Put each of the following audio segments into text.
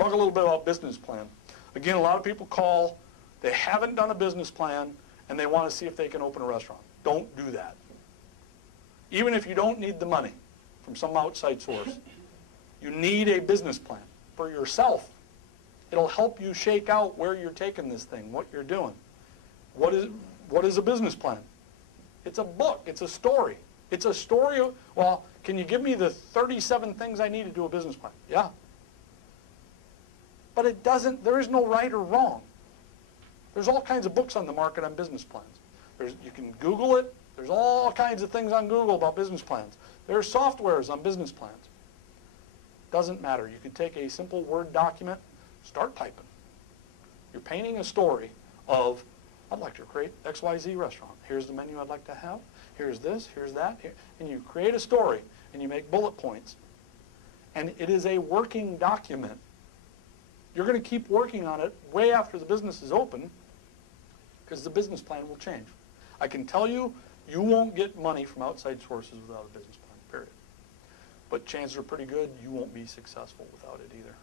talk a little bit about business plan. Again, a lot of people call, they haven't done a business plan, and they want to see if they can open a restaurant. Don't do that. Even if you don't need the money from some outside source, you need a business plan for yourself. It'll help you shake out where you're taking this thing, what you're doing. What is a business plan? It's a book. It's a story. It's a story of, well, can you give me the 37 things I need to do a business plan? Yeah. But it doesn't, there is no right or wrong. There's all kinds of books on the market on business plans. You can Google it. There's all kinds of things on Google about business plans. There's softwares on business plans. Doesn't matter. You can take a simple Word document, start typing. You're painting a story of, I'd like to create XYZ restaurant. Here's the menu I'd like to have. Here's this, here's that. And you create a story, and you make bullet points. And it is a working document. You're going to keep working on it way after the business is open, because the business plan will change. I can tell you, you won't get money from outside sources without a business plan, period. But chances are pretty good you won't be successful without it either.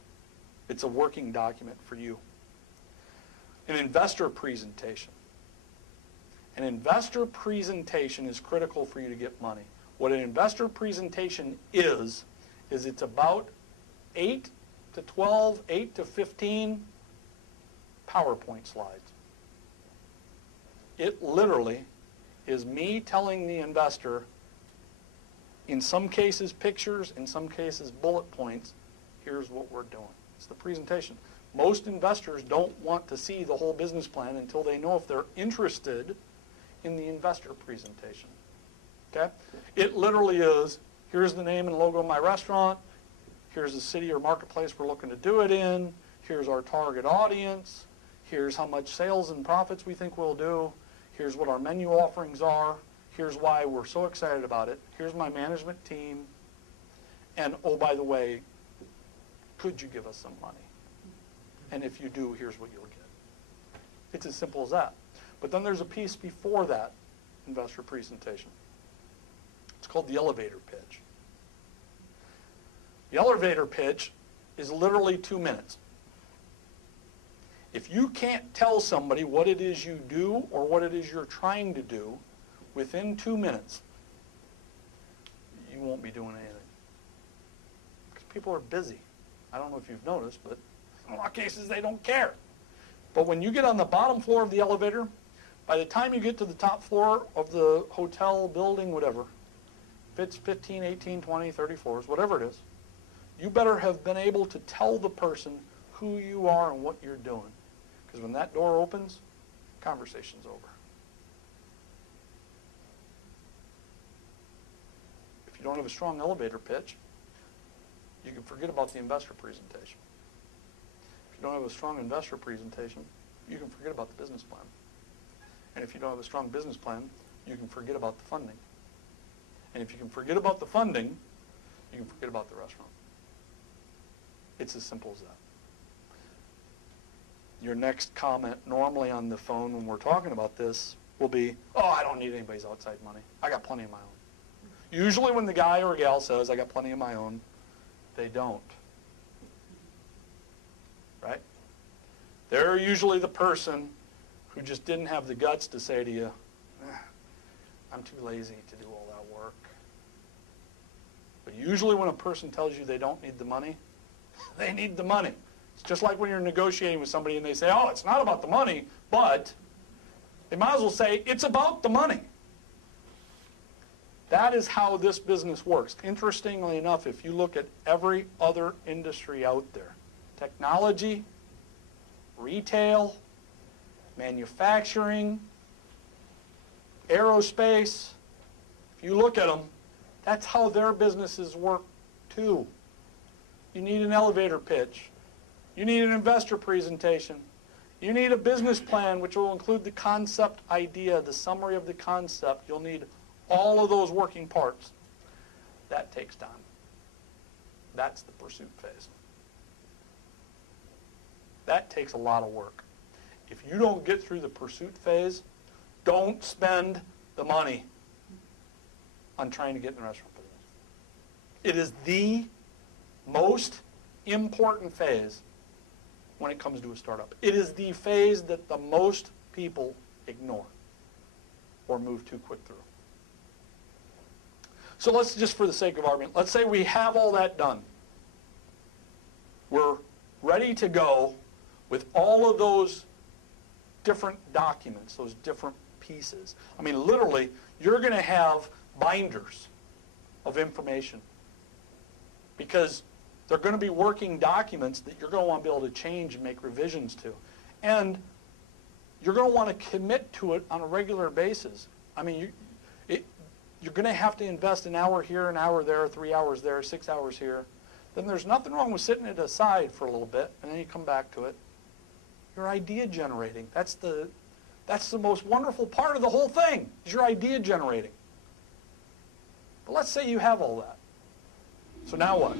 It's a working document for you. An investor presentation. An investor presentation is critical for you to get money. What an investor presentation is it's about 8 to 12, 8 to 15 PowerPoint slides. It literally is me telling the investor, in some cases pictures, in some cases bullet points, here's what we're doing. It's the presentation. Most investors don't want to see the whole business plan until they know if they're interested in the investor presentation. Okay? It literally is, here's the name and logo of my restaurant, here's the city or marketplace we're looking to do it in, here's our target audience, here's how much sales and profits we think we'll do, here's what our menu offerings are, here's why we're so excited about it, here's my management team, and oh, by the way, could you give us some money? And if you do, here's what you'll get. It's as simple as that. But then there's a piece before that investor presentation. It's called the elevator pitch. The elevator pitch is literally 2 minutes. If you can't tell somebody what it is you do or what it is you're trying to do within 2 minutes, you won't be doing anything. Because people are busy. I don't know if you've noticed, but in a lot of cases they don't care. But when you get on the bottom floor of the elevator, by the time you get to the top floor of the hotel, building, whatever, if it's 15, 18, 20, 30 floors, whatever it is, you better have been able to tell the person who you are and what you're doing. Because when that door opens, conversation's over. If you don't have a strong elevator pitch, you can forget about the investor presentation. If you don't have a strong investor presentation, you can forget about the business plan. And if you don't have a strong business plan, you can forget about the funding. And if you can forget about the funding, you can forget about the restaurant. It's as simple as that. Your next comment normally on the phone when we're talking about this will be, oh, I don't need anybody's outside money. I got plenty of my own. Usually when the guy or gal says, I got plenty of my own, they don't. Right? They're usually the person who just didn't have the guts to say to you, I'm too lazy to do all that work. But usually when a person tells you they don't need the money, they need the money. It's just like when you're negotiating with somebody and they say, oh, it's not about the money, but they might as well say, it's about the money. That is how this business works. Interestingly enough, if you look at every other industry out there, technology, retail, manufacturing, aerospace, if you look at them, that's how their businesses work too. You need an elevator pitch. You need an investor presentation. You need a business plan which will include the concept idea, the summary of the concept. You'll need all of those working parts. That takes time. That's the pursuit phase. That takes a lot of work. If you don't get through the pursuit phase, don't spend the money on trying to get in the restaurant business. It is the most important phase when it comes to a startup. It is the phase that the most people ignore or move too quick through. So let's just, for the sake of argument, let's say we have all that done. We're ready to go with all of those different documents, those different pieces. I mean, literally, you're going to have binders of information because they're going to be working documents that you're going to want to be able to change and make revisions to. And you're going to want to commit to it on a regular basis. I mean, you're going to have to invest an hour here, an hour there, 3 hours there, 6 hours here. Then there's nothing wrong with setting it aside for a little bit, and then you come back to it. You're idea generating. That's the most wonderful part of the whole thing, is your idea generating. But let's say you have all that. So now what?